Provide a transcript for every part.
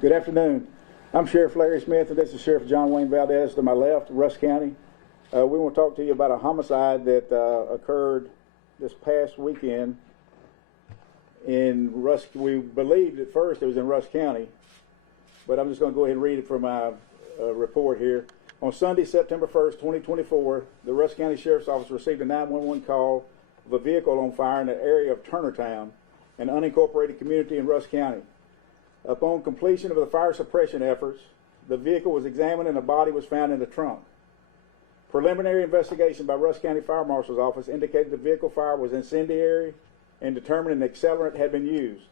Good afternoon. I'm Sheriff Larry Smith, and this is Sheriff Johnwayne Valdez to my left, Rusk County. We want to talk to you about a homicide that occurred this past weekend in Rusk. We believed at first it was in Rusk County, but I'm just going to go ahead and read it from my report here. On Sunday, September 1st, 2024, the Rusk County Sheriff's Office received a 911 call of a vehicle on fire in the area of Turnertown, an unincorporated community in Rusk County. Upon completion of the fire suppression efforts, the vehicle was examined and a body was found in the trunk. Preliminary investigation by Rusk County Fire Marshal's Office indicated the vehicle fire was incendiary and determined an accelerant had been used.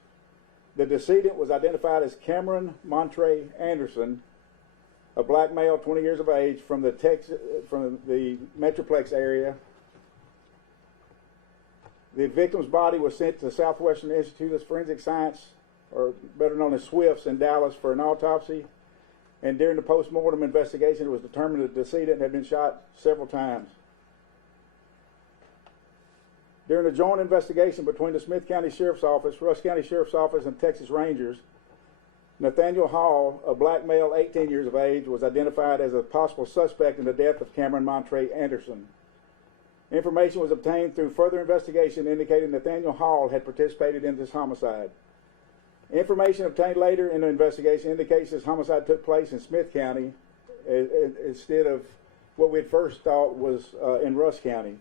The decedent was identified as Cameron Montre Anderson, a black male, 20 years of age, from the Metroplex area. The victim's body was sent to the Southwestern Institute of Forensic Science, or better known as SWIFT's, in Dallas for an autopsy. And during the post-mortem investigation, it was determined that the decedent had been shot several times. During a joint investigation between the Smith County Sheriff's Office, Rusk County Sheriff's Office, and Texas Rangers, Nathaniel Hall, a black male, 18 years of age, was identified as a possible suspect in the death of Cameron Montre Anderson. Information was obtained through further investigation indicating Nathaniel Hall had participated in this homicide. Information obtained later in the investigation indicates this homicide took place in Smith County instead of what we had first thought was in Rusk County.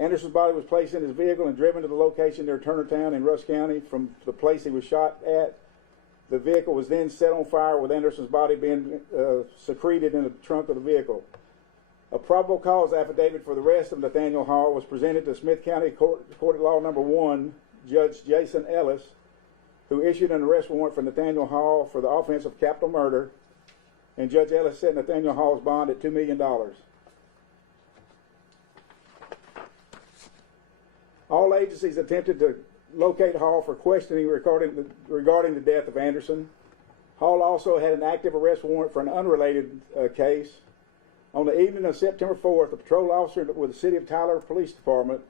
Anderson's body was placed in his vehicle and driven to the location near Turnertown in Rusk County from the place he was shot at. The vehicle was then set on fire with Anderson's body being secreted in the trunk of the vehicle. A probable cause affidavit for the arrest of Nathaniel Hall was presented to Smith County Court of Law Number 1, Judge Jason Ellis, who issued an arrest warrant for Nathaniel Hall for the offense of capital murder, and Judge Ellis set Nathaniel Hall's bond at $2 million. All agencies attempted to locate Hall for questioning regarding the death of Anderson. Hall also had an active arrest warrant for an unrelated case. On the evening of September 4th, a patrol officer with the City of Tyler Police Department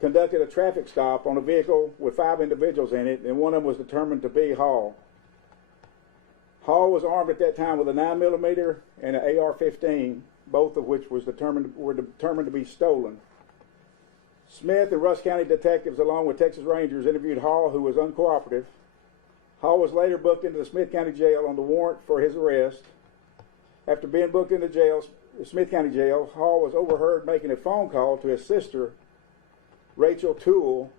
conducted a traffic stop on a vehicle with 5 individuals in it, and one of them was determined to be Hall. Hall was armed at that time with a 9mm and an AR-15, both of which were determined to be stolen. Smith and Rusk County detectives, along with Texas Rangers, interviewed Hall, who was uncooperative. Hall was later booked into the Smith County Jail on the warrant for his arrest. After being booked into jail, Smith County Jail, Hall was overheard making a phone call to his sister, Rachel Toole.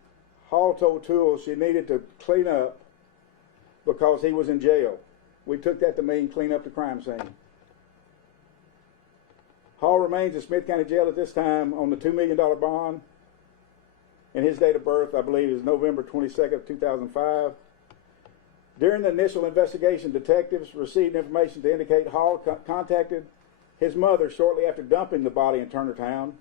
Hall told Toole she needed to clean up because he was in jail. We took that to mean clean up the crime scene. Hall remains in Smith County Jail at this time on the $2 million bond, and his date of birth, I believe, is November 22nd, 2005. During the initial investigation, detectives received information to indicate Hall contacted his mother shortly after dumping the body in Turnertown.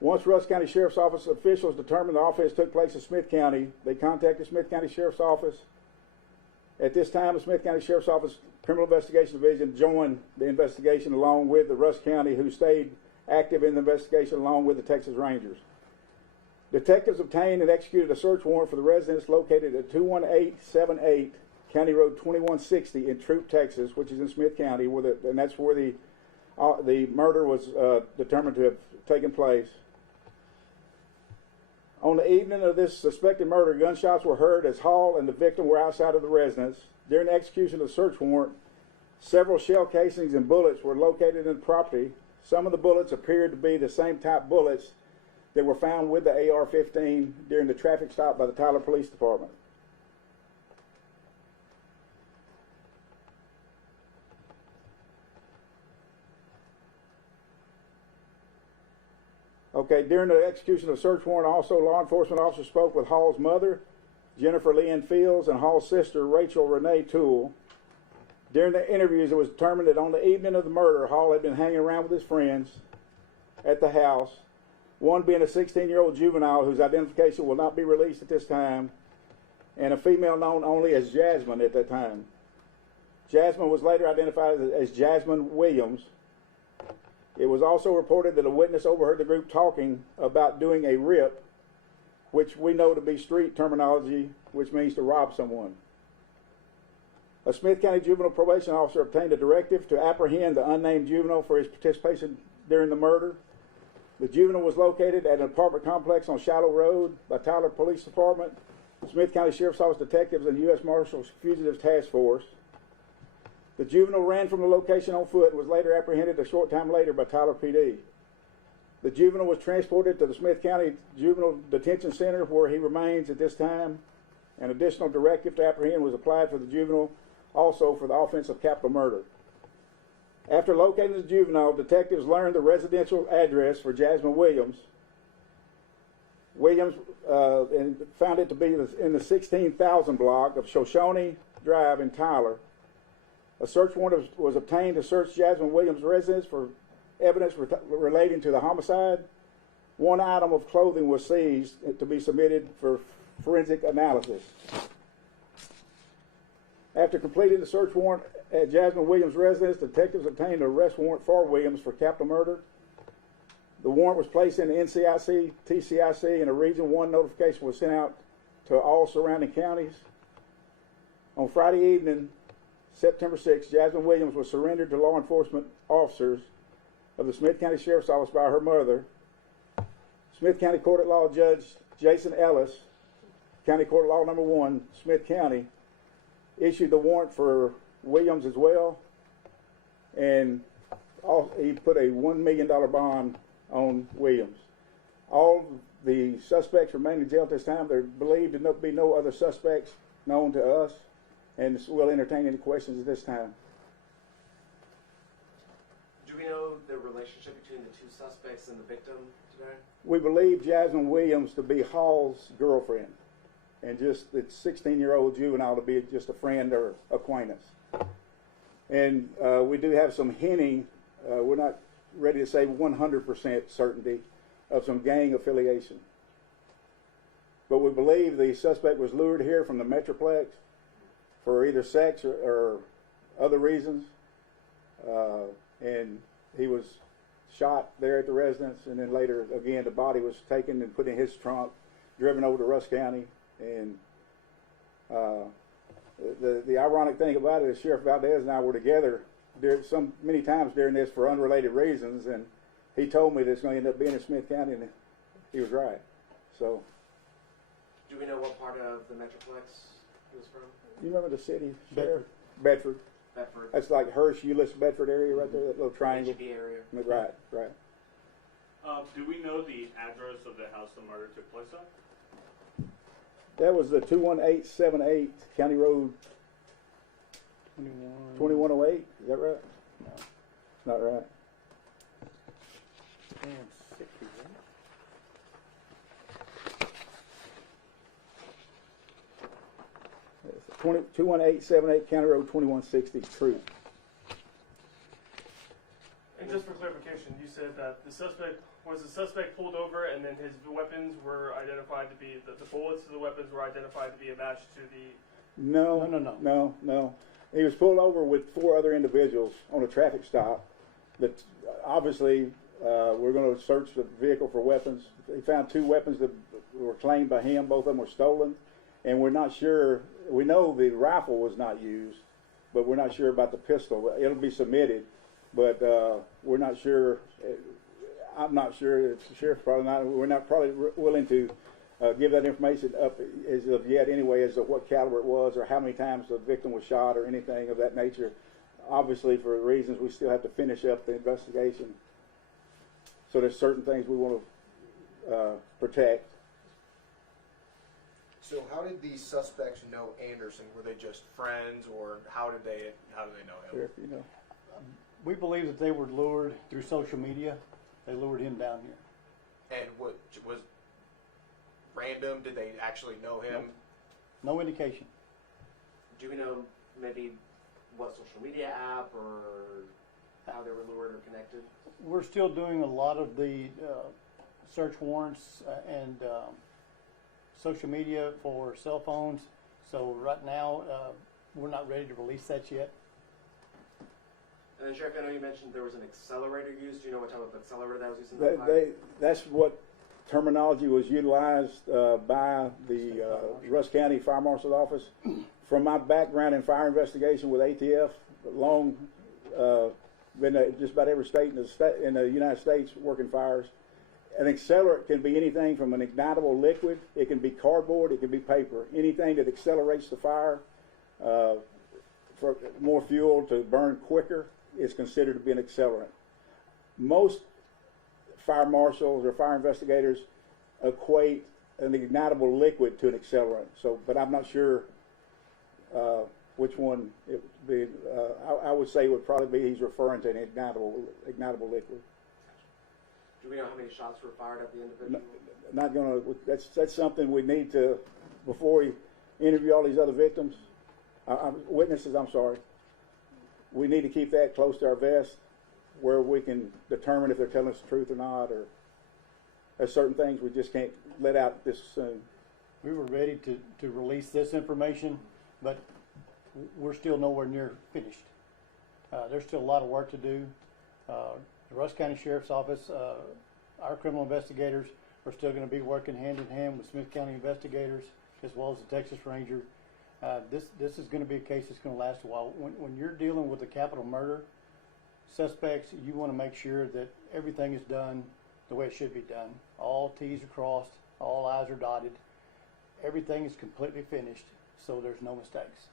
Once Rusk County Sheriff's Office officials determined the offense took place in Smith County, they contacted Smith County Sheriff's Office. At this time, the Smith County Sheriff's Office Criminal Investigation Division joined the investigation along with the Rusk County, who stayed active in the investigation along with the Texas Rangers. Detectives obtained and executed a search warrant for the residence located at 21878 County Road 2160 in Troop, Texas, which is in Smith County, and that's where the murder was determined to have taken place. On the evening of this suspected murder, gunshots were heard as Hall and the victim were outside of the residence. During the execution of the search warrant, several shell casings and bullets were located in the property. Some of the bullets appeared to be the same type bullets that were found with the AR-15 during the traffic stop by the Tyler Police Department. Okay, during the execution of the search warrant, also law enforcement officers spoke with Hall's mother, Jennifer Leanne Fields, and Hall's sister, Rachel Renee Toole. During the interviews, it was determined that on the evening of the murder, Hall had been hanging around with his friends at the house, one being a 16-year-old juvenile whose identification will not be released at this time, and a female known only as Jasmine at that time. Jasmine was later identified as Jasmine Williams. It was also reported that a witness overheard the group talking about doing a rip, which we know to be street terminology, which means to rob someone. A Smith County juvenile probation officer obtained a directive to apprehend the unnamed juvenile for his participation during the murder. The juvenile was located at an apartment complex on Shallow Road by Tyler Police Department, Smith County Sheriff's Office detectives, and U.S. Marshals Fugitive Task Force. The juvenile ran from the location on foot and was later apprehended a short time later by Tyler PD. The juvenile was transported to the Smith County Juvenile Detention Center, where he remains at this time. An additional directive to apprehend was applied for the juvenile, also for the offense of capital murder. After locating the juvenile, detectives learned the residential address for Jasmine Williams. And found it to be in the 16,000 block of Shoshone Drive in Tyler. A search warrant was obtained to search Jasmine Williams' residence for evidence relating to the homicide. One item of clothing was seized to be submitted for forensic analysis. After completing the search warrant at Jasmine Williams' residence, detectives obtained an arrest warrant for Williams for capital murder. The warrant was placed in the NCIC, TCIC, and a Region 1 notification was sent out to all surrounding counties. On Friday evening, September 6th, Jasmine Williams was surrendered to law enforcement officers of the Smith County Sheriff's Office by her mother. Smith County Court at Law Judge Jason Ellis, County Court at Law Number 1, Smith County, issued the warrant for Williams as well, and he put a $1 million bond on Williams. All the suspects remain in jail at this time. There believed to be no other suspects known to us, and we'll entertain any questions at this time. Do we know the relationship between the two suspects and the victim today? We believe Jasmine Williams to be Hall's girlfriend, and just the 16-year-old juvenile to be just a friend or acquaintance. And we do have some hinting, we're not ready to say 100% certainty, of some gang affiliation. But we believe the suspect was lured here from the Metroplex for either sex or other reasons, and he was shot there at the residence, and then later, again, the body was taken and put in his trunk, driven over to Rusk County, and the ironic thing about it is Sheriff Valdez and I were together many times during this for unrelated reasons, and he told me that it's going to end up being in Smith County, and he was right. So, do we know what part of the Metroplex he was from? You remember the city, Bedford. Bedford. Bedford. That's like Hirsch, Euless, Bedford area right there, that little triangle. HB area. Right, right. Do we know the address of the house the murder took place at? That was the 21878 County Road 2108. Is that right? No. It's not right. 60, right? It's 21878 County Road 2160 True. And just for clarification, you said that the suspect pulled over, and then his weapons were identified to be the bullets of the weapons were identified to be a match to the. No. He was pulled over with 4 other individuals on a traffic stop. That obviously we're going to search the vehicle for weapons. He found 2 weapons that were claimed by him. Both of them were stolen, and we're not sure. We know the rifle was not used, but we're not sure about the pistol. It'll be submitted, but we're not sure. I'm not sure. The sheriff's probably not. We're not probably willing to give that information up as of yet anyway, as to what caliber it was or how many times the victim was shot or anything of that nature. Obviously, for reasons we still have to finish up the investigation. So there's certain things we want to protect. So how did these suspects know Anderson? Were they just friends, or how did they know him? Sheriff, you know. We believe that they were lured through social media. They lured him down here. And what was random? Did they actually know him? No indication. Do we know maybe what social media app or how they were lured or connected? We're still doing a lot of the search warrants and social media for cell phones. So right now, we're not ready to release that yet. And then, Sheriff, I know you mentioned there was an accelerator used. Do you know what type of accelerator that was used in that fire? That's what terminology was utilized by the Rusk County Fire Marshal's Office from my background in fire investigation with ATF, long been to just about every state in the United States working fires. An accelerant can be anything from an ignitable liquid, it can be cardboard, it can be paper. Anything that accelerates the fire for more fuel to burn quicker is considered to be an accelerant. Most fire marshals or fire investigators equate an ignitable liquid to an accelerant. So, but I'm not sure which one it would be. I would say it would probably be he's referring to an ignitable liquid. Do we know how many shots were fired at the individual? Not gonna. That's something we need to, before we interview all these other victims, witnesses. I'm sorry. We need to keep that close to our vest, where we can determine if they're telling us the truth or not, or there's certain things we just can't let out this soon. We were ready to release this information, but we're still nowhere near finished. There's still a lot of work to do. The Rusk County Sheriff's Office, our criminal investigators are still going to be working hand in hand with Smith County investigators as well as the Texas Ranger. This is going to be a case that's going to last a while. When you're dealing with a capital murder suspects, you want to make sure that everything is done the way it should be done. All T's are crossed, all I's are dotted. Everything is completely finished, so there's no mistakes.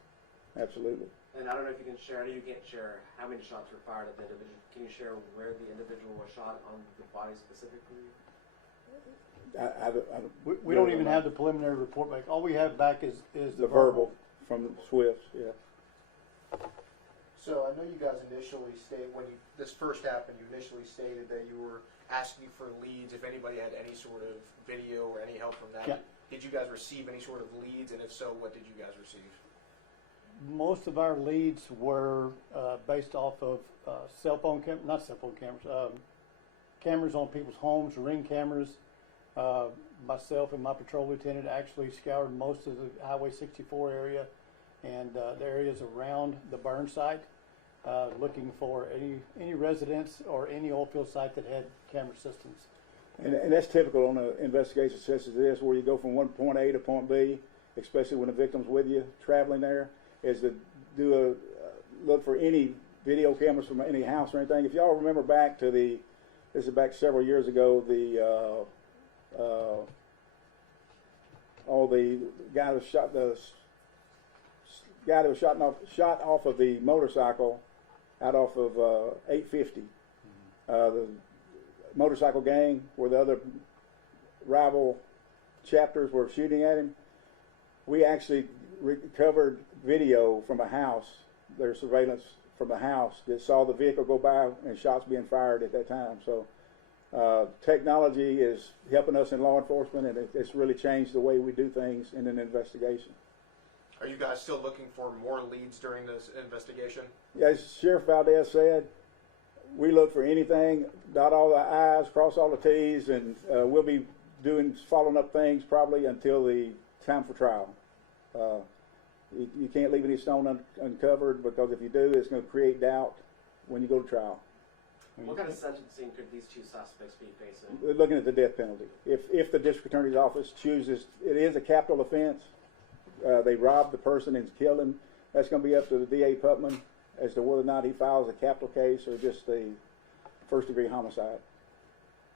Absolutely. And I don't know if you can share, you can't share how many shots were fired at the individual. Can you share where the individual was shot on the body specifically? We don't even have the preliminary report back. All we have back is the verbal from the Swifts. Yeah. So I know you guys initially stated, when this first happened, you initially stated that you were asking for leads if anybody had any sort of video or any help from that. Yeah. Did you guys receive any sort of leads, and if so, what did you guys receive? Most of our leads were based off of cameras on people's homes, Ring cameras. Myself and my patrol lieutenant actually scoured most of the Highway 64 area and the areas around the burn site, looking for any residents or any oil field site that had camera systems. And that's typical on an investigation such as this, where you go from one point A to point B, especially when the victim's with you traveling there, is to do look for any video cameras from any house or anything. If y'all remember back to this is back several years ago, the guy that was shot off of the motorcycle out off of 850. The motorcycle gang, where the other rival chapters were shooting at him. We actually recovered video from a house, their surveillance from a house that saw the vehicle go by and shots being fired at that time. So technology is helping us in law enforcement, and it's really changed the way we do things in an investigation. Are you guys still looking for more leads during this investigation? As Sheriff Valdez said, we look for anything, dot all the I's, cross all the T's, and we'll be following up things probably until the time for trial. You can't leave any stone uncovered, because if you do, it's going to create doubt when you go to trial. What kind of sentencing could these two suspects be facing? We're looking at the death penalty. If the district attorney's office chooses, it is a capital offense. They robbed the person and killed him. That's going to be up to the DA Putman as to whether or not he files a capital case or just the first-degree homicide.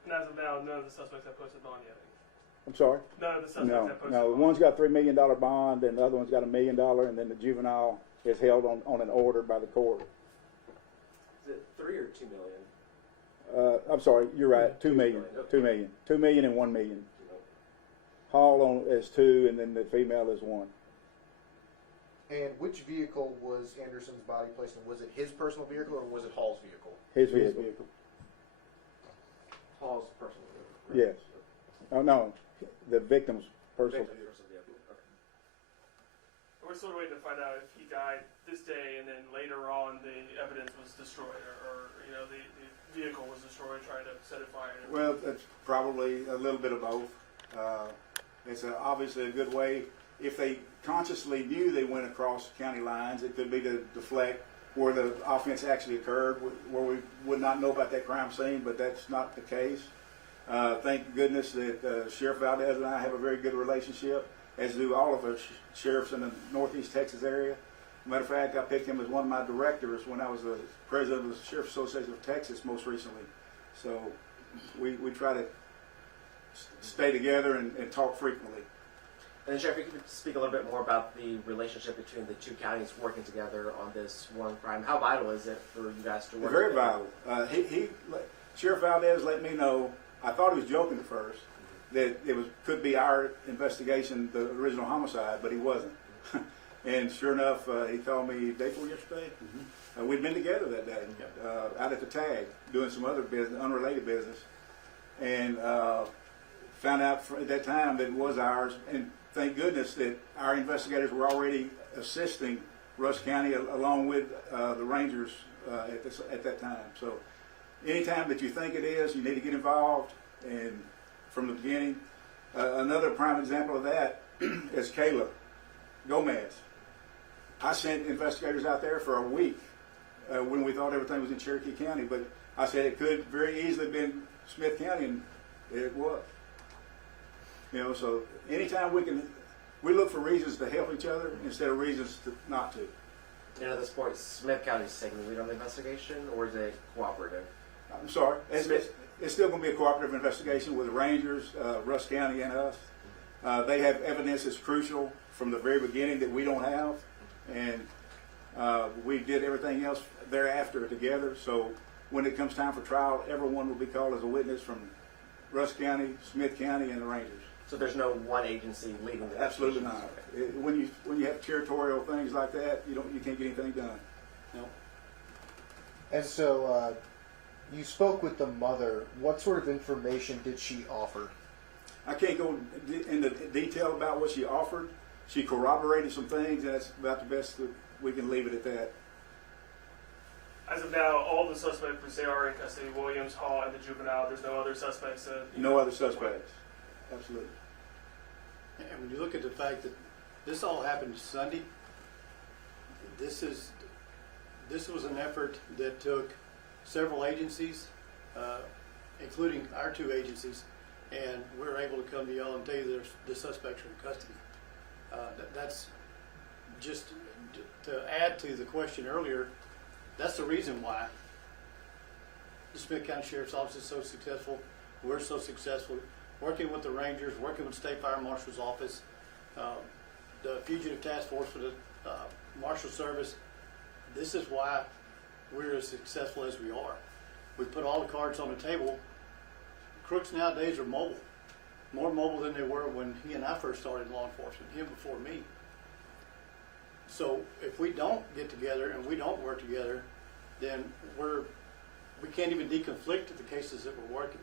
And as of now, none of the suspects have posted bond yet. I'm sorry? None of the suspects have posted No. bond. One's got $3 million bond, and the other one's got $1 million, and then the juvenile is held on an order by the court. Is it 3 or 2 million? I'm sorry, you're right. 2 million. Okay. 2 million. 2 million and 1 million. Hall is 2, and then the female is 1. And which vehicle was Anderson's body placed in? Was it his personal vehicle or was it Hall's vehicle? His vehicle. Hall's personal vehicle. Yes. Oh no, the victim's personal. Victim's personal vehicle. Okay. We're still waiting to find out if he died this day and then later on the evidence was destroyed, or the vehicle was destroyed trying to set it fire. Well, that's probably a little bit of both. It's obviously a good way. If they consciously knew they went across county lines, it could be to deflect where the offense actually occurred, where we would not know about that crime scene, but that's not the case. Thank goodness that Sheriff Valdez and I have a very good relationship. as do all of the sheriffs in the Northeast Texas area. Matter of fact, I picked him as one of my directors when I was the president of the Sheriff Association of Texas most recently. So we try to stay together and talk frequently. And then, Sheriff, if you could speak a little bit more about the relationship between the two counties working together on this one crime. How vital is it for you guys to work Very together? vital. Sheriff Valdez let me know, I thought he was joking at first, that it could be our investigation, the original homicide, but he wasn't. And sure enough, he called me day before yesterday. We'd been together that day, out at the tag, doing some other business, unrelated business, and found out at that time that it was ours. And thank goodness that our investigators were already assisting Rusk County along with the Rangers at that time. So anytime that you think it is, you need to get involved, and from the beginning. Another prime example of that is Kayla Gomez. I sent investigators out there for a week when we thought everything was in Cherokee County, but I said it could very easily have been Smith County, and it was. You know, so anytime we look for reasons to help each other instead of reasons not to. And at this point, Smith County's taking the lead on the investigation, or is it cooperative? I'm sorry. It's still going to be a cooperative investigation with the Rangers, Rusk County, and us. They have evidence that's crucial from the very beginning that we don't have, and we did everything else thereafter together. So when it comes time for trial, everyone will be called as a witness from Rusk County, Smith County, and the Rangers. So there's no one agency leading the Absolutely investigations? not. When you have territorial things like that, you can't get anything done. No. And so you spoke with the mother. What sort of information did she offer? I can't go into detail about what she offered. She corroborated some things, and that's about the best that we can leave it at that. As of now, all the suspects per se are in custody. Williams, Hall, and the juvenile. There's no other suspects. No other suspects. Absolutely. And when you look at the fact that this all happened Sunday, this was an effort that took several agencies, including our two agencies, and we were able to come to y'all and tell you the suspects are in custody. That's just to add to the question earlier. That's the reason why the Smith County Sheriff's Office is so successful. We're so successful working with the Rangers, working with the State Fire Marshal's Office, the Fugitive Task Force for the Marshal Service. This is why we're as successful as we are. We put all the cards on the table. Crooks nowadays are mobile, more mobile than they were when he and I first started law enforcement, him before me. So if we don't get together and we don't work together, then we can't even deconflict the cases that we're working.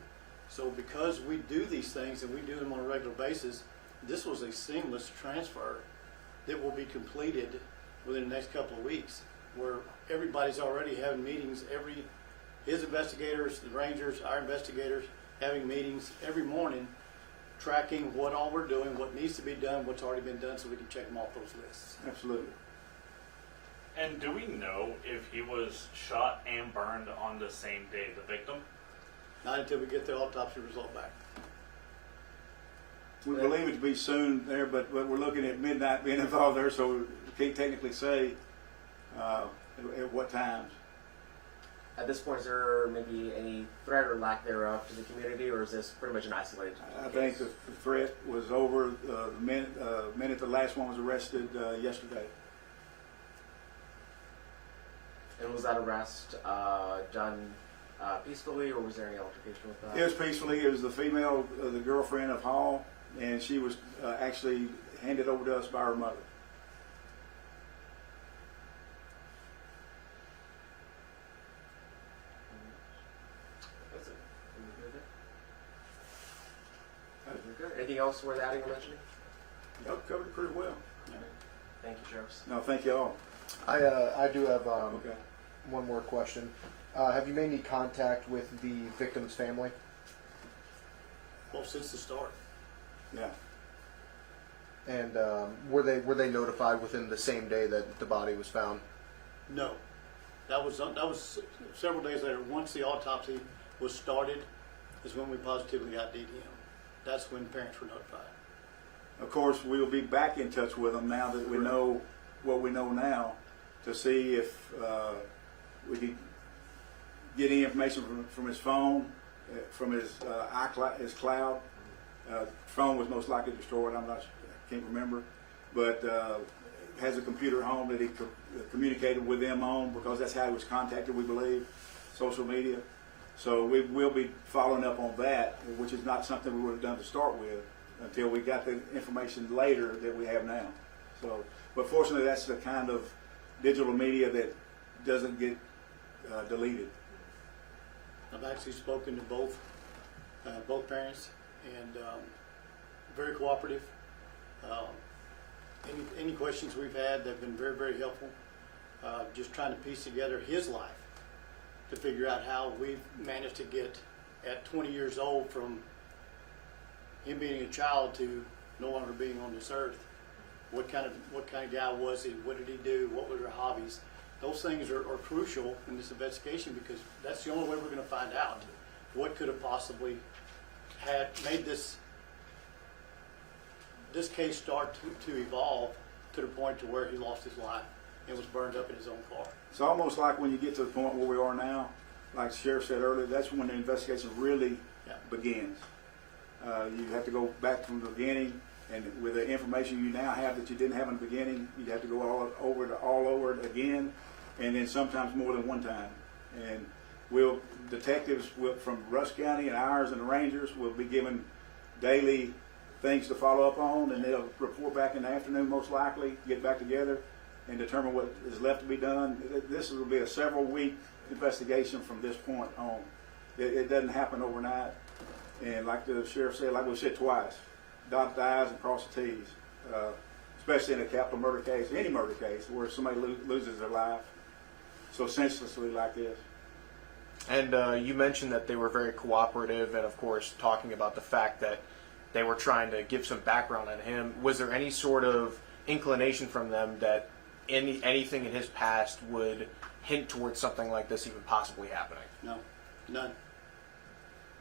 So because we do these things and we do them on a regular basis, this was a seamless transfer that will be completed within the next couple of weeks, where everybody's already having meetings, his investigators, the Rangers, our investigators, having meetings every morning, tracking what all we're doing, what needs to be done, what's already been done, so we can check them off those lists. Absolutely. And do we know if he was shot and burned on the same day, the victim? Not until we get the autopsy result back. We believe it to be soon there, but we're looking at midnight being involved there, so we can't technically say at what times. At this point, is there maybe any threat or lack thereof to the community, or is this pretty much an isolated I case? think the threat was over the minute the last one was arrested yesterday. And was that arrest done peacefully, or was there any altercation with that? It was peacefully. It was the female, the girlfriend of Hall, and she was actually handed over to us by her mother. That's it. Good. Anything else worth adding or mentioning? Y'all covered it pretty well. Thank you, Sheriffs. No, thank you all. I do have Okay. one more question. Have you made any contact with the victim's family? Well, since the start. Yeah. And were they notified within the same day that the body was found? No, that was several days later. Once the autopsy was started, is when we positively ID'd him. That's when parents were notified. Of course, we'll be back in touch with him now that we know what we know now, to see if we can get any information from his phone, from his iCloud, his cloud. Phone was most likely destroyed. I can't remember, but has a computer at home that he communicated with them on, because that's how he was contacted, we believe, social media. So we will be following up on that, which is not something we would have done to start with until we got the information later that we have now. So, but fortunately, that's the kind of digital media that doesn't get deleted. I've actually spoken to both parents, and very cooperative. Any questions we've had, they've been very, very helpful. Just trying to piece together his life to figure out how we've managed to get at 20 years old from him being a child to no longer being on this earth. What kind of guy was he? What did he do? What were their hobbies? Those things are crucial in this investigation, because that's the only way we're going to find out what could have possibly had made this case start to evolve to the point to where he lost his life and was burned up in his own car. It's almost like when you get to the point where we are now, like the sheriff said earlier, that's when the investigation really begins. You have to go back from the beginning, and with the information you now have that you didn't have in the beginning, you have to go all over it again, and then sometimes more than one time. And detectives from Rusk County and ours and the Rangers will be given daily things to follow up on, and they'll report back in the afternoon, most likely, get back together and determine what is left to be done. This will be a several-week investigation from this point on. It doesn't happen overnight. And like the sheriff said, like we said twice, dot the I's and cross the T's, especially in a capital murder case, any murder case, where somebody loses their life so senselessly like this. And you mentioned that they were very cooperative, and of course talking about the fact that they were trying to give some background on him. Was there any sort of inclination from them that anything in his past would hint towards something like this even possibly happening? No, none.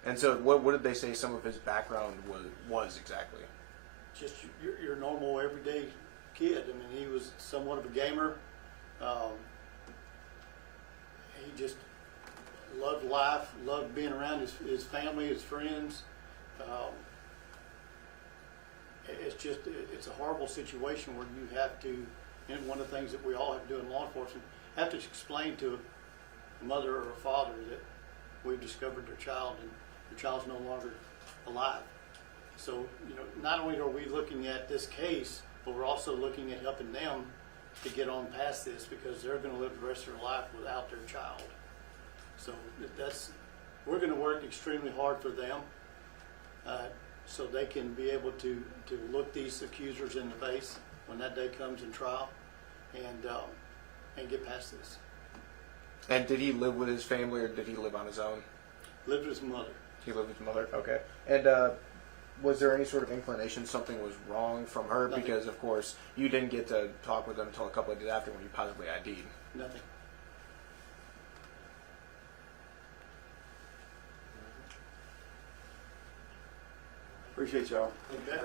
And so what did they say some of his background was exactly? Just your normal everyday kid. I mean, he was somewhat of a gamer. He just loved life, loved being around his family, his friends. It's a horrible situation where you have to, and one of the things that we all have to do in law enforcement, have to explain to a mother or a father that we've discovered their child and their child's no longer alive. So, not only are we looking at this case, but we're also looking at helping them to get on past this, because they're going to live the rest of their life without their child. So we're going to work extremely hard for them, so they can be able to look these accusers in the face when that day comes in trial, and get past this. And did he live with his family, or did he live on his own? Lived with his mother. He lived with his mother. Okay. And was there any sort of inclination something was wrong from her? Nothing. Because of course you didn't get to talk with them until a couple of days after when you possibly ID'd. Nothing. Appreciate y'all. Okay.